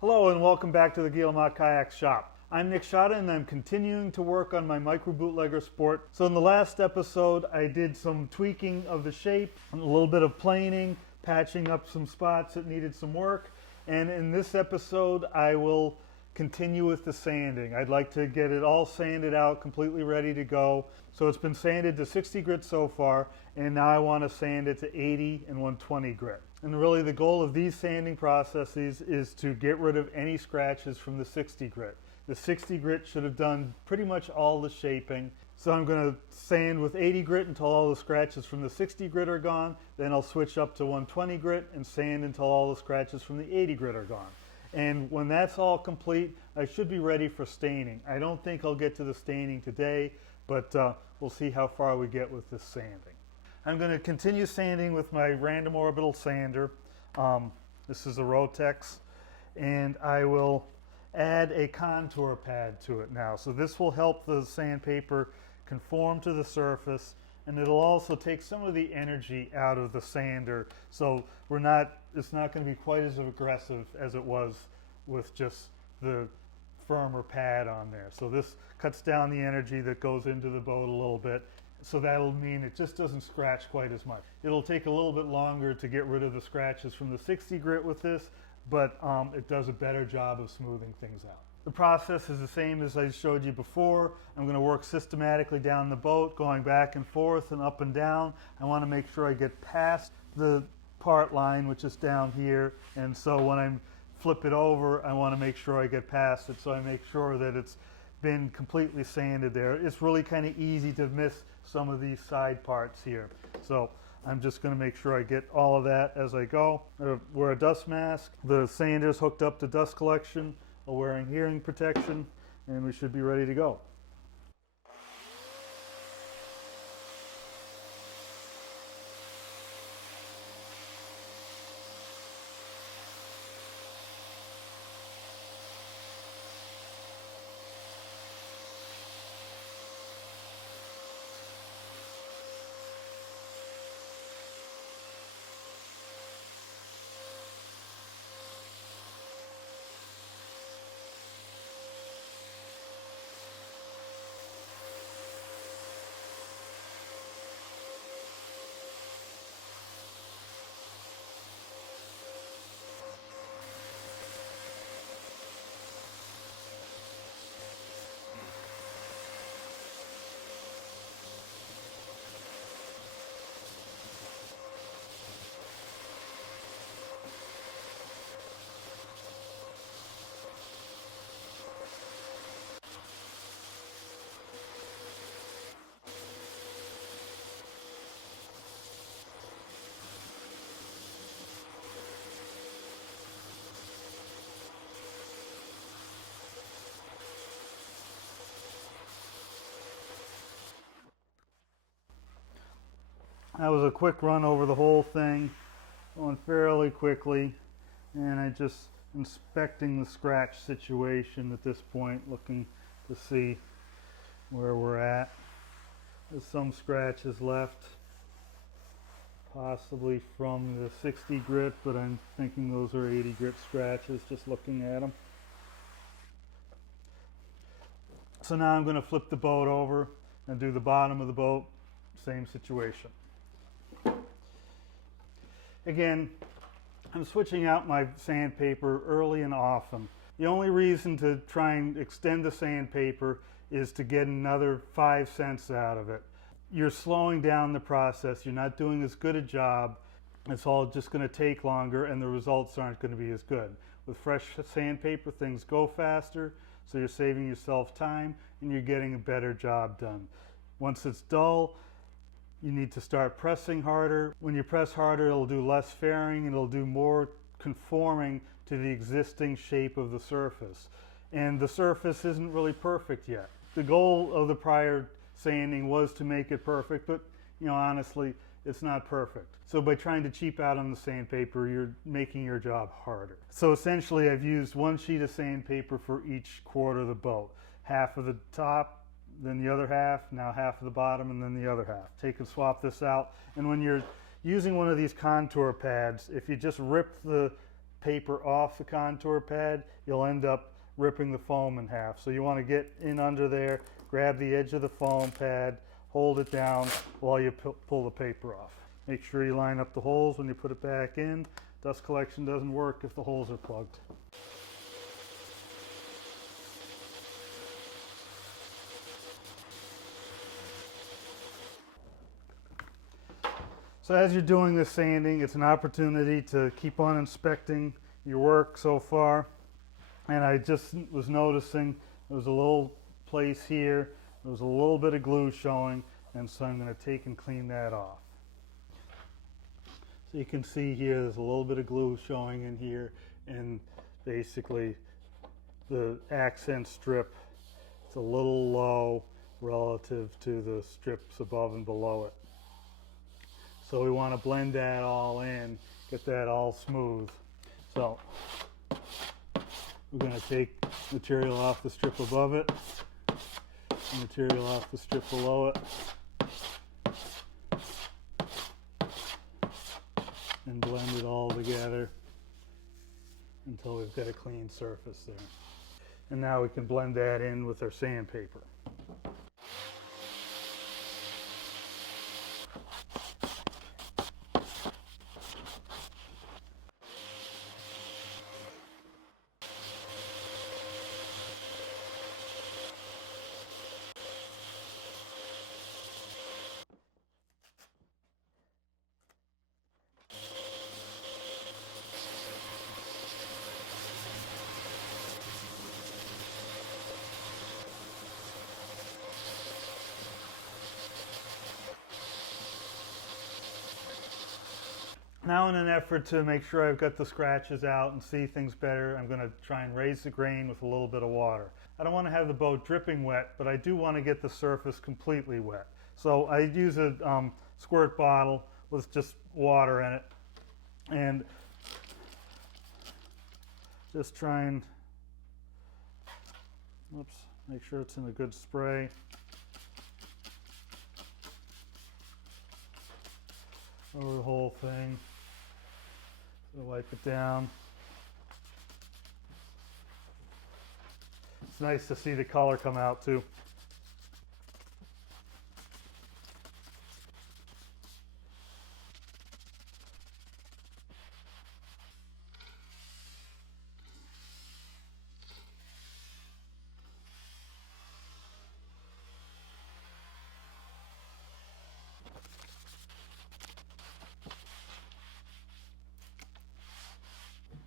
Hello and welcome back to the Guillemot Kayak Shop. I'm Nick Schade and I'm continuing to work on my microBootlegger Sport. So in the last episode I did some tweaking of the shape, a little bit of planing, patching up some spots that needed some work, and in this episode I will continue with the sanding. I'd like to get it all sanded out, completely ready to go. So it's been sanded to 60 grit so far, and now I want to sand it to 80 and 120 grit. And really the goal of these sanding processes is to get rid of any scratches from the 60 grit. The 60 grit should have done pretty much all the shaping. So I'm going to sand with 80 grit until all the scratches from the 60 grit are gone. Then I'll switch up to 120 grit and sand until all the scratches from the 80 grit are gone. And when that's all complete, I should be ready for staining. I don't think I'll get to the staining today, but we'll see how far we get with this sanding. I'm going to continue sanding with my random orbital sander. This is a Rotex, and I will add a contour pad to it now. So this will help the sandpaper conform to the surface, and it'll also take some of the energy out of the sander, so it's not going to be quite as aggressive as it was with just the firmer pad on there. So this cuts down the energy that goes into the boat a little bit, so that'll mean it just doesn't scratch quite as much. It'll take a little bit longer to get rid of the scratches from the 60 grit with this, but it does a better job of smoothing things out. The process is the same as I showed you before. I'm going to work systematically down the boat, going back and forth and up and down. I want to make sure I get past the part line, which is down here, and so when I flip it over, I want to make sure I get past it, so I make sure that it's been completely sanded there. It's really kind of easy to miss some of these side parts here, so I'm just going to make sure I get all of that as I go. Wear a dust mask. The sander's hooked up to dust collection. I'm wearing hearing protection, and we should be ready to go. That was a quick run over the whole thing, going fairly quickly, and I just inspecting the scratch situation at this point, looking to see where we're at. There's some scratches left, possibly from the 60 grit, but I'm thinking those are 80 grit scratches just looking at them. So now I'm going to flip the boat over and do the bottom of the boat, same situation. Again, I'm switching out my sandpaper early and often. The only reason to try and extend the sandpaper is to get another 5 cents out of it. You're slowing down the process, you're not doing as good a job, it's all just going to take longer and the results aren't going to be as good. With fresh sandpaper, things go faster, so you're saving yourself time and you're getting a better job done. Once it's dull, you need to start pressing harder. When you press harder, it'll do less fairing and it'll do more conforming to the existing shape of the surface. And the surface isn't really perfect yet. The goal of the prior sanding was to make it perfect, but honestly, it's not perfect. So by trying to cheap out on the sandpaper, you're making your job harder. So essentially, I've used one sheet of sandpaper for each quarter of the boat. Half of the top, then the other half, now half of the bottom, and then the other half. Take and swap this out. And when you're using one of these contour pads, if you just rip the paper off the contour pad, you'll end up ripping the foam in half. So you want to get in under there, grab the edge of the foam pad, hold it down while you pull the paper off. Make sure you line up the holes when you put it back in. Dust collection doesn't work if the holes are plugged. So as you're doing this sanding, it's an opportunity to keep on inspecting your work so far. And I just was noticing there was a little place here, there was a little bit of glue showing, and so I'm going to take and clean that off. So you can see here there's a little bit of glue showing in here, and basically the accent strip, it's a little low relative to the strips above and below it. So we want to blend that all in, get that all smooth. So we're going to take material off the strip above it, material off the strip below it, and blend it all together until we've got a clean surface there. And now we can blend that in with our sandpaper. Now, in an effort to make sure I've got the scratches out and see things better, I'm going to try and raise the grain with a little bit of water. I don't want to have the boat dripping wet, but I do want to get the surface completely wet. So I use a squirt bottle with just water in it, and just try and, make sure it's in a good spray. Over the whole thing. So wipe it down. It's nice to see the color come out too.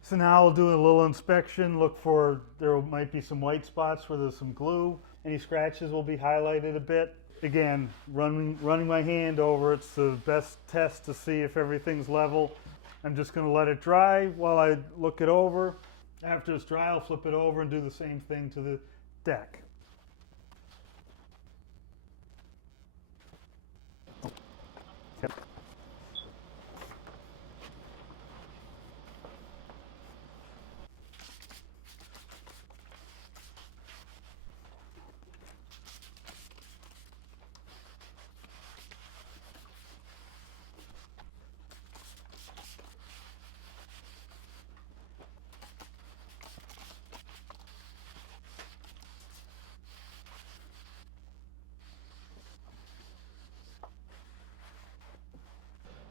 So now I'll do a little inspection, look for, there might be some white spots where there's some glue. Any scratches will be highlighted a bit. Again, running my hand over, it's the best test to see if everything's level. I'm just going to let it dry while I look it over. After it's dry, I'll flip it over and do the same thing to the deck.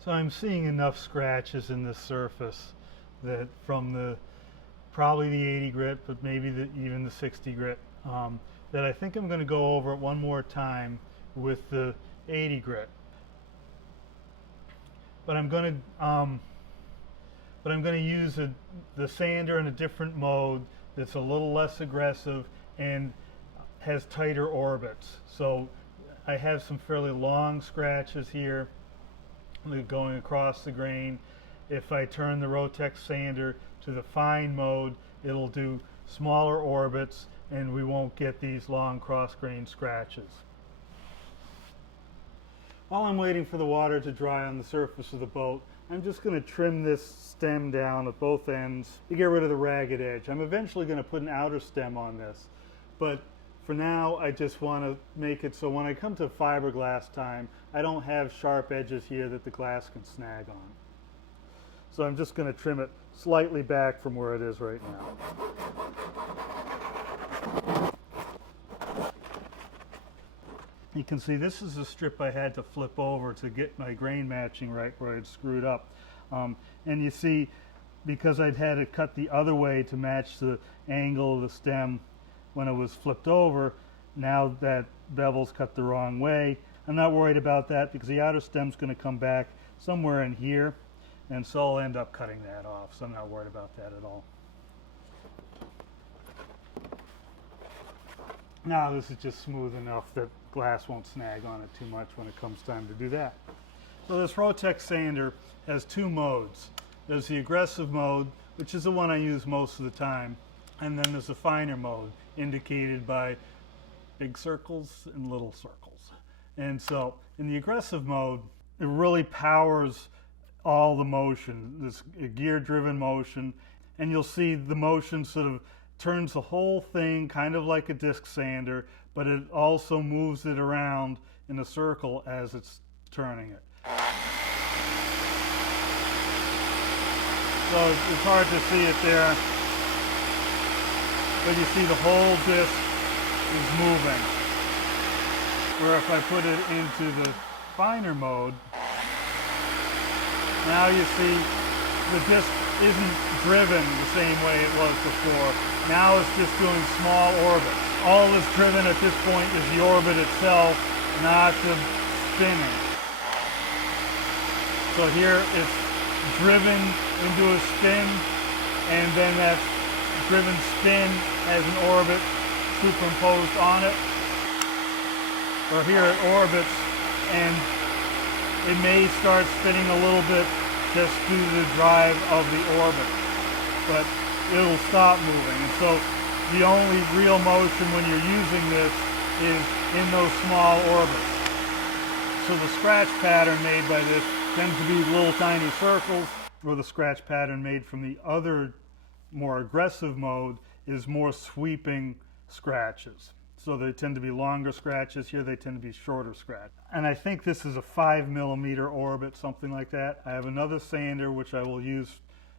So I'm seeing enough scratches in this surface that from probably the 80 grit, but maybe even the 60 grit, that I think I'm going to go over it one more time with the 80 grit. But I'm going to use the sander in a different mode that's a little less aggressive and has tighter orbits. So I have some fairly long scratches here going across the grain. If I turn the Rotex sander to the fine mode, it'll do smaller orbits and we won't get these long cross grain scratches. While I'm waiting for the water to dry on the surface of the boat, I'm just going to trim this stem down at both ends to get rid of the ragged edge. I'm eventually going to put an outer stem on this, but for now I just want to make it so when I come to fiberglass time, I don't have sharp edges here that the glass can snag on. So I'm just going to trim it slightly back from where it is right now. You can see this is a strip I had to flip over to get my grain matching right where I'd screwed up. And you see, because I'd had it cut the other way to match the angle of the stem when it was flipped over, now that bevel's cut the wrong way. I'm not worried about that because the outer stem's going to come back somewhere in here, and so I'll end up cutting that off, so I'm not worried about that at all. Now this is just smooth enough that glass won't snag on it too much when it comes time to do that. So this Rotex sander has two modes. There's the aggressive mode, which is the one I use most of the time, and then there's a finer mode indicated by big circles and little circles. And so in the aggressive mode, it really powers all the motion, this gear-driven motion, and you'll see the motion sort of turns the whole thing kind of like a disc sander, but it also moves it around in a circle as it's turning it. So it's hard to see it there, but you see the whole disc is moving. Where if I put it into the finer mode, now you see the disc isn't driven the same way it was before. Now it's just doing small orbits. All that's driven at this point is the orbit itself, not the spinning. So here it's driven into a spin, and then that driven spin has an orbit superimposed on it. Or here it orbits, and it may start spinning a little bit just due to the drive of the orbit, but it'll stop moving. And so the only real motion when you're using this is in those small orbits. So the scratch pattern made by this tends to be little tiny circles, where the scratch pattern made from the other more aggressive mode is more sweeping scratches. So they tend to be longer scratches. Here they tend to be shorter scratches. And I think this is a 5mm orbit, something like that. I have another sander which I will use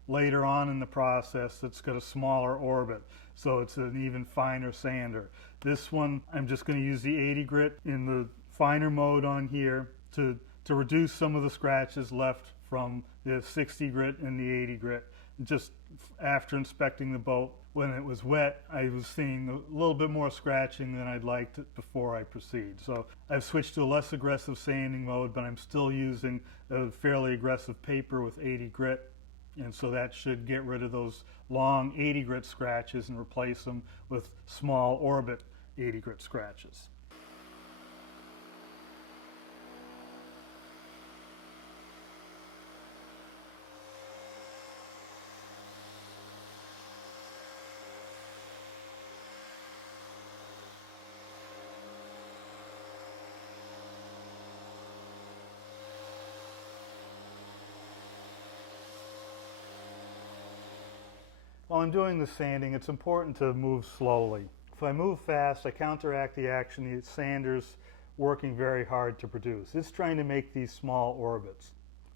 later on in the process that's got a smaller orbit. So it's an even finer sander. This one, I'm just going to use the 80 grit in the finer mode on here to reduce some of the scratches left from the 60 grit and the 80 grit. Just after inspecting the boat, when it was wet, I was seeing a little bit more scratching than I'd liked before I proceed. So I've switched to a less aggressive sanding mode, but I'm still using a fairly aggressive paper with 80 grit. And so that should get rid of those long 80 grit scratches and replace them with small orbit 80 grit scratches. While I'm doing the sanding, it's important to move slowly. If I move fast, I counteract the action the sander's working very hard to produce. It's trying to make these small orbits.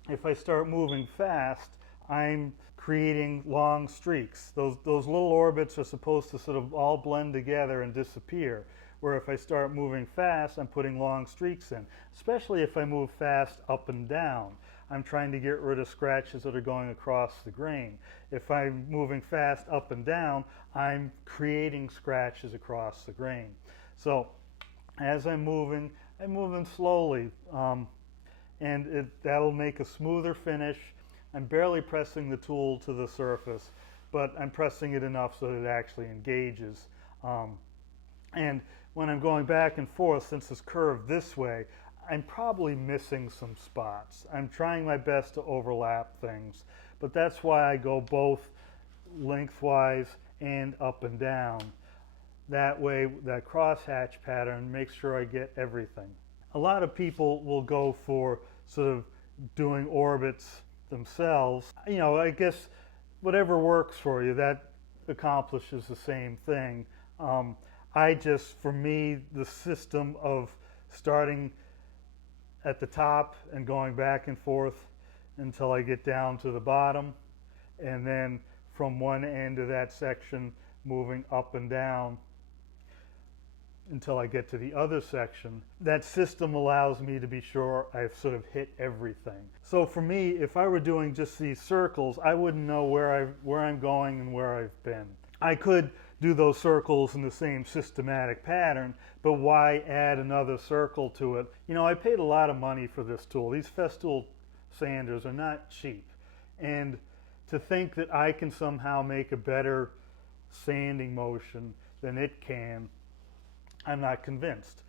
If I start moving fast, I'm creating long streaks. Those little orbits are supposed to sort of all blend together and disappear. Where if I start moving fast, I'm putting long streaks in, especially if I move fast up and down. I'm trying to get rid of scratches that are going across the grain. If I'm moving fast up and down, I'm creating scratches across the grain. So as I'm moving slowly, and that'll make a smoother finish. I'm barely pressing the tool to the surface, but I'm pressing it enough so that it actually engages. And when I'm going back and forth, since it's curved this way, I'm probably missing some spots. I'm trying my best to overlap things, but that's why I go both lengthwise and up and down. That way, that crosshatch pattern makes sure I get everything. A lot of people will go for sort of doing orbits themselves. You know, I guess whatever works for you, that accomplishes the same thing. For me, the system of starting at the top and going back and forth until I get down to the bottom, and then from one end of that section moving up and down until I get to the other section. That system allows me to be sure I've sort of hit everything. So for me, if I were doing just these circles, I wouldn't know where I'm going and where I've been. I could do those circles in the same systematic pattern, but why add another circle to it? You know, I paid a lot of money for this tool. These Festool sanders are not cheap, and to think that I can somehow make a better sanding motion than it can, I'm not convinced.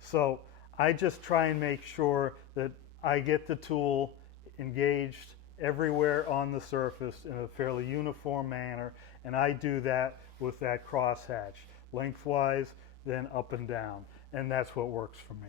So I just try and make sure that I get the tool engaged everywhere on the surface in a fairly uniform manner, and I do that with that crosshatch, lengthwise, then up and down, and that's what works for me.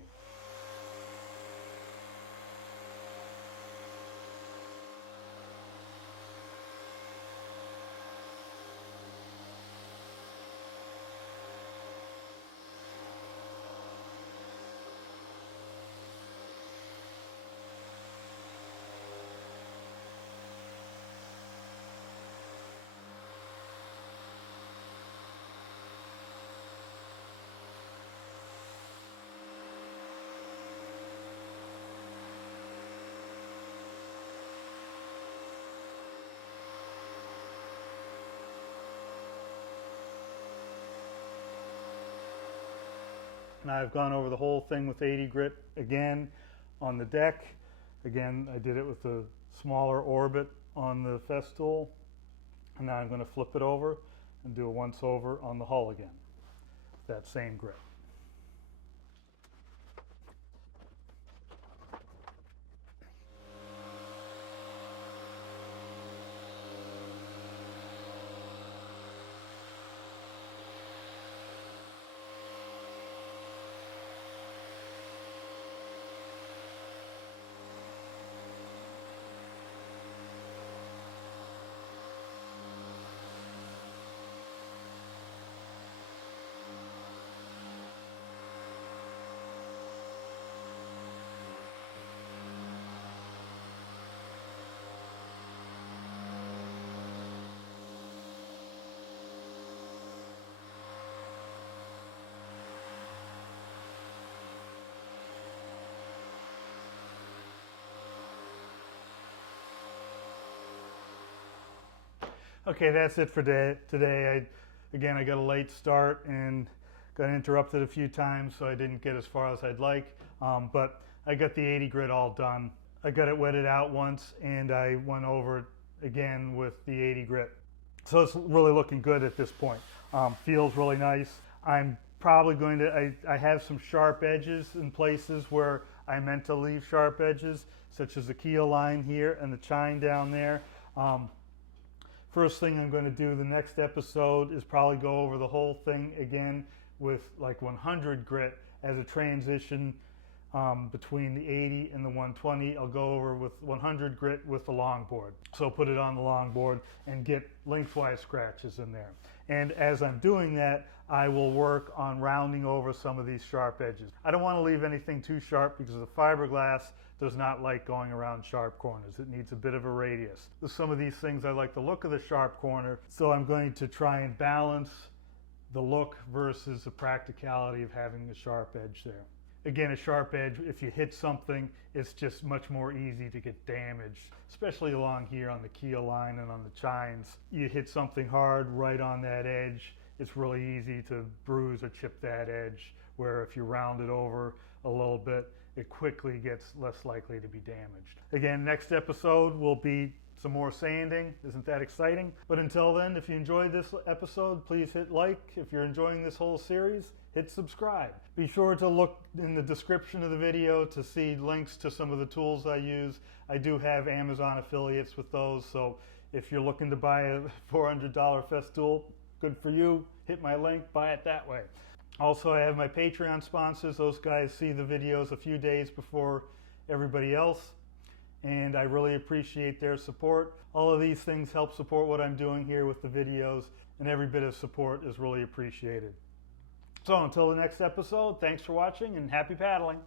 Now I've gone over the whole thing with 80 grit again on the deck. Again, I did it with a smaller orbit on the Festool. And now I'm going to flip it over and do a once over on the hull again. That same grit. Okay, that's it for today. Again, I got a late start and got interrupted a few times, so I didn't get as far as I'd like. But I got the 80 grit all done. I got it wetted out once, and I went over it again with the 80 grit. So it's really looking good at this point. Feels really nice. I'm probably going to, I have some sharp edges in places where I meant to leave sharp edges, such as the keel line here and the chine down there. First thing I'm going to do the next episode is probably go over the whole thing again with like 100 grit as a transition between the 80 and the 120. I'll go over with 100 grit with the longboard. So put it on the longboard and get lengthwise scratches in there. And as I'm doing that, I will work on rounding over some of these sharp edges. I don't want to leave anything too sharp because the fiberglass does not like going around sharp corners. It needs a bit of a radius. With some of these things, I like the look of the sharp corner, so I'm going to try and balance the look versus the practicality of having a sharp edge there. Again, a sharp edge, if you hit something, it's just much more easy to get damaged, especially along here on the keel line and on the chines. You hit something hard right on that edge, it's really easy to bruise or chip that edge, where if you round it over a little bit, it quickly gets less likely to be damaged. Again, next episode will be some more sanding. Isn't that exciting? But until then, if you enjoyed this episode, please hit like. If you're enjoying this whole series, hit subscribe. Be sure to look in the description of the video to see links to some of the tools I use. I do have Amazon affiliates with those, so if you're looking to buy a $400 Festool, good for you. Hit my link, buy it that way. Also, I have my Patreon sponsors. Those guys see the videos a few days before everybody else, and I really appreciate their support. All of these things help support what I'm doing here with the videos, and every bit of support is really appreciated. So until the next episode, thanks for watching and happy paddling.